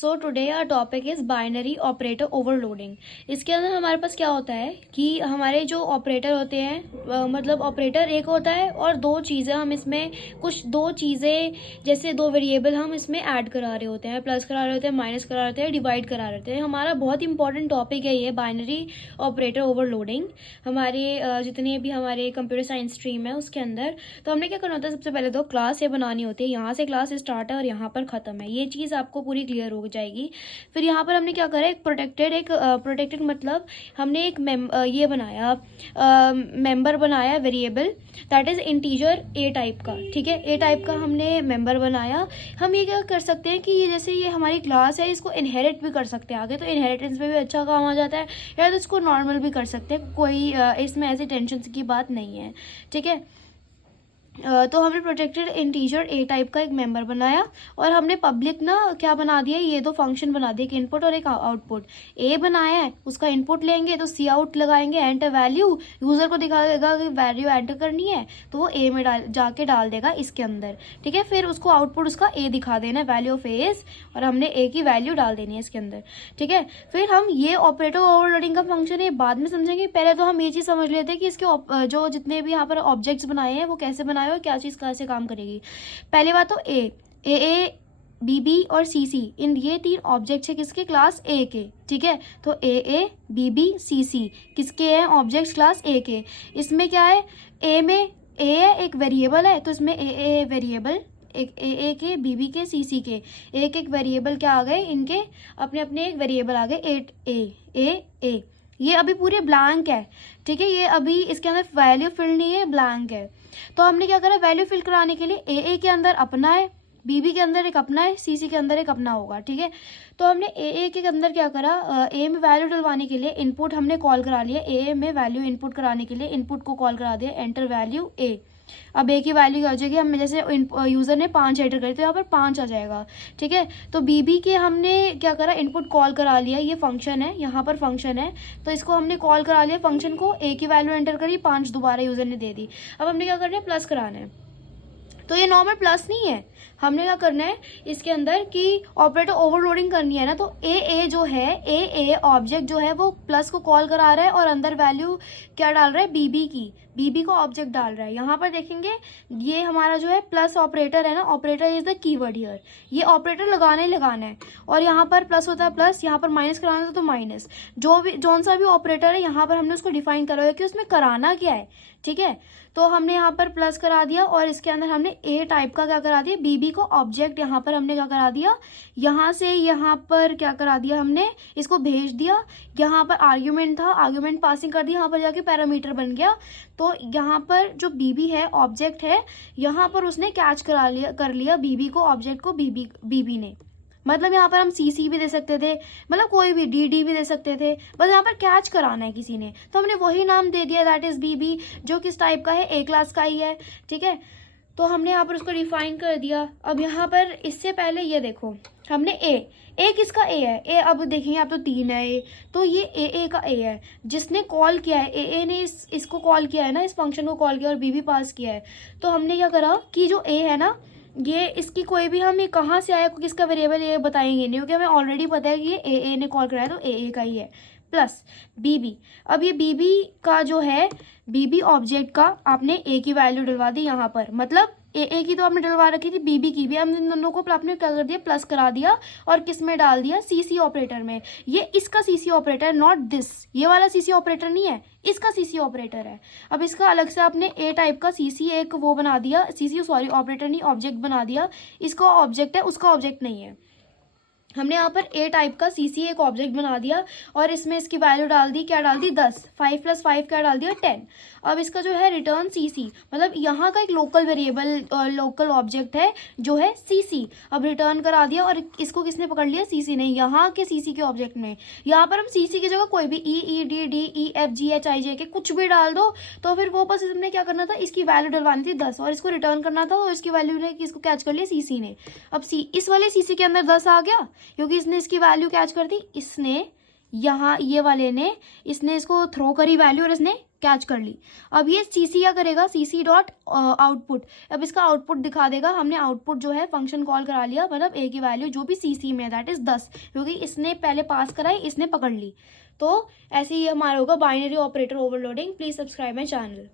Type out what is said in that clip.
So today our topic is binary operator overloading. इसके अंदर हमारे पास क्या होता है कि हमारे जो ऑपरेटर होते हैं मतलब ऑपरेटर एक होता है और दो चीज़ें हम इसमें कुछ दो चीज़ें जैसे दो वेरिएबल हम इसमें ऐड करा रहे होते हैं, प्लस करा रहे होते हैं, माइनस करा रहे होते हैं, डिवाइड करा रहे होते हैं। हमारा बहुत इंपॉर्टेंट टॉपिक है ये बाइनरी ऑपरेटर ओवरलोडिंग हमारे जितने भी हमारे कंप्यूटर साइंस स्ट्रीम है उसके अंदर। तो हमने क्या करना होता है, सबसे पहले तो क्लास ये बनानी होती है, यहाँ से क्लास स्टार्ट है और यहाँ पर ख़त्म है। ये चीज़ आपको पूरी क्लियर हो जाएगी। फिर यहाँ पर हमने क्या करा, एक प्रोटेक्टेड मतलब हमने एक ये बनाया मेंबर बनाया variable that is integer a type का। ठीक है, ए टाइप का हमने मेंबर बनाया। हम ये क्या कर सकते हैं कि ये जैसे ये हमारी क्लास है इसको इनहेरिट भी कर सकते हैं आगे, तो इनहेरिटेंस में भी अच्छा काम आ जाता है, या तो इसको नॉर्मल भी कर सकते हैं, कोई इसमें ऐसी टेंशन की बात नहीं है। ठीक है, तो हमने प्रोटेक्टेड इंटीजर ए टाइप का एक मेंबर बनाया और हमने पब्लिक ना क्या बना दिया, ये दो फंक्शन बना दिए, एक इनपुट और एक आउटपुट। ए बनाया है, उसका इनपुट लेंगे तो सी आउट लगाएंगे, एंटर वैल्यू, यूज़र को दिखा देगा कि वैल्यू एंटर करनी है तो वो ए में जाके डाल देगा इसके अंदर। ठीक है, फिर उसको आउटपुट उसका ए दिखा देना है, वैल्यू ऑफ ए, और हमने ए की वैल्यू डाल देनी है इसके अंदर। ठीक है, फिर हम ये ऑपरेटर ओवरलोडिंग का फंक्शन है बाद में समझेंगे, पहले तो हम ये चीज़ समझ लेते हैं कि इसके जो जितने भी यहाँ पर ऑब्जेक्ट्स बनाए हैं वो कैसे बनाए और क्या चीज़ कैसे काम करेगी। पहली बात तो ए बी बी और सी सी, इन ये तीन ऑब्जेक्ट्स है किसके, क्लास ए के। ठीक है, तो ए बी बी सी सी किसके हैं, ऑब्जेक्ट्स क्लास ए के। इसमें क्या है, ए में ए है एक वेरिएबल है, तो इसमें ए वेरिएबल एक ए के, बी बी के, सी सी के एक एक वेरिएबल क्या आ गए, इनके अपने अपने एक वेरिएबल आ गए, ए ये अभी पूरे ब्लैंक है। ठीक है, ये अभी इसके अंदर वैल्यू फिल नहीं है, ब्लैंक है। तो हमने क्या करा, वैल्यू फिल कराने के लिए ए के अंदर अपना है, बी के अंदर एक अपना है, सी के अंदर एक अपना होगा। ठीक है, तो हमने ए के अंदर क्या करा, ए में वैल्यू डलवाने के लिए इनपुट हमने कॉल करा लिया, ए में वैल्यू इनपुट कराने के लिए इनपुट को कॉल करा दिया, एंटर वैल्यू ए। अब ए की वैल्यू क्या हो जाएगी, हमने जैसे यूज़र ने 5 एंटर करी तो यहाँ पर 5 आ जाएगा। ठीक है, तो बी के हमने क्या करा, इनपुट कॉल करा लिया, ये फंक्शन है, यहाँ पर फंक्शन है तो इसको हमने कॉल करा लिया फंक्शन को, ए की वैल्यू एंटर करी, 5 दोबारा यूज़र ने दे दी। अब हमने क्या करना है, प्लस कराना है। तो ये नॉर्मल प्लस नहीं है, हमने क्या करना है इसके अंदर कि ऑपरेटर ओवरलोडिंग करनी है ना, तो ए जो है, ए ऑब्जेक्ट जो है वो प्लस को कॉल करा रहा है और अंदर वैल्यू क्या डाल रहा है, बीबी को ऑब्जेक्ट डाल रहा है। यहाँ पर देखेंगे ये हमारा जो है प्लस ऑपरेटर है ना, operator is the keyword here, ये ऑपरेटर लगाना है और यहाँ पर प्लस होता है प्लस, यहाँ पर माइनस कराना है तो माइनस, जौन सा भी ऑपरेटर है यहाँ पर हमने उसको डिफाइन करा है कि उसमें कराना क्या है। ठीक है, तो हमने यहाँ पर प्लस करा दिया और इसके अंदर हमने ए टाइप का क्या करा दिया, बीबी को ऑब्जेक्ट यहाँ पर हमने क्या करा दिया, यहाँ से यहाँ पर क्या करा दिया, हमने इसको भेज दिया, यहाँ पर आर्ग्यूमेंट था, आर्ग्यूमेंट पासिंग कर दिया, यहाँ पर जाके पैरामीटर बन गया। तो यहाँ पर जो बीबी है ऑब्जेक्ट है, यहाँ पर उसने कैच कर लिया बीबी को, ऑब्जेक्ट को बीबी ने, मतलब यहाँ पर हम सी भी दे सकते थे, मतलब कोई भी डी भी दे सकते थे, बस यहाँ पर कैच कराना है किसी ने, तो हमने वही नाम दे दिया दैट इज बीबी, जो किस टाइप का है, ए क्लास का ही है। ठीक है, तो हमने यहाँ पर उसको डिफाइन कर दिया। अब यहाँ पर इससे पहले ये देखो, हमने ए किसका ए है, ए अब देखेंगे आप तो 3 है ए, तो ये ए का ए है, जिसने कॉल किया है, ए ने इसको कॉल किया है ना, इस फंक्शन को कॉल किया और बीबी पास किया है। तो हमने क्या करा कि जो ए है ना, ये इसकी कोई भी हम ये कहाँ से आया, किसका वेरिएबल ये बताएंगे नहीं, क्योंकि हमें ऑलरेडी पता है कि ये ए ने कॉल कराया तो ए का ही है, प्लस बीबी। अब ये बीबी का जो है, बीबी ऑब्जेक्ट का आपने ए की वैल्यू डलवा दी यहाँ पर, मतलब ए की तो आपने डलवा रखी थी, बीबी की भी, हम इन दोनों को आपने क्या कर दिया, प्लस करा दिया और किस में डाल दिया, सी ऑपरेटर में। ये इसका सी ऑपरेटर, नॉट दिस, ये वाला सी ऑपरेटर नहीं है, इसका सी ऑपरेटर है। अब इसका अलग से आपने ए टाइप का सी एक वो बना दिया, सॉरी ऑपरेटर नहीं, ऑब्जेक्ट बना दिया, इसका ऑब्जेक्ट है उसका ऑब्जेक्ट नहीं है। हमने यहाँ पर ए टाइप का सी एक ऑब्जेक्ट बना दिया और इसमें इसकी वैल्यू डाल दी, क्या डाल दी, 10, 5 + 5 क्या डाल दिया, 10। अब इसका जो है रिटर्न सी मतलब यहाँ का एक लोकल वेरिएबल लोकल ऑब्जेक्ट है जो है सी, अब रिटर्न करा दिया और इसको किसने पकड़ लिया, सी ने, यहाँ के सी के ऑब्जेक्ट में। यहाँ पर हम सी की जगह कोई भी E D D E F G H I J K कुछ भी डाल दो, तो फिर वो बस हमने क्या करना था, इसकी वैल्यू डलवानी थी 10 और इसको रिटर्न करना था, और इसकी वैल्यू ने इसको कैच कर लिया सी ने। अब इस वाले सी के अंदर 10 आ गया क्योंकि इसने इसकी वैल्यू कैच कर दी, इसने यहाँ ये वाले ने इसने इसको थ्रो करी वैल्यू और इसने कैच कर ली। अब ये CC क्या करेगा, CC डॉट आउटपुट, अब इसका आउटपुट दिखा देगा। हमने आउटपुट जो है फंक्शन कॉल करा लिया, मतलब A की वैल्यू जो भी CC में दैट इज 10, क्योंकि इसने पहले पास कराई, इसने पकड़ ली। तो ऐसे ही हमारा होगा binary operator overloading. Please subscribe my channel.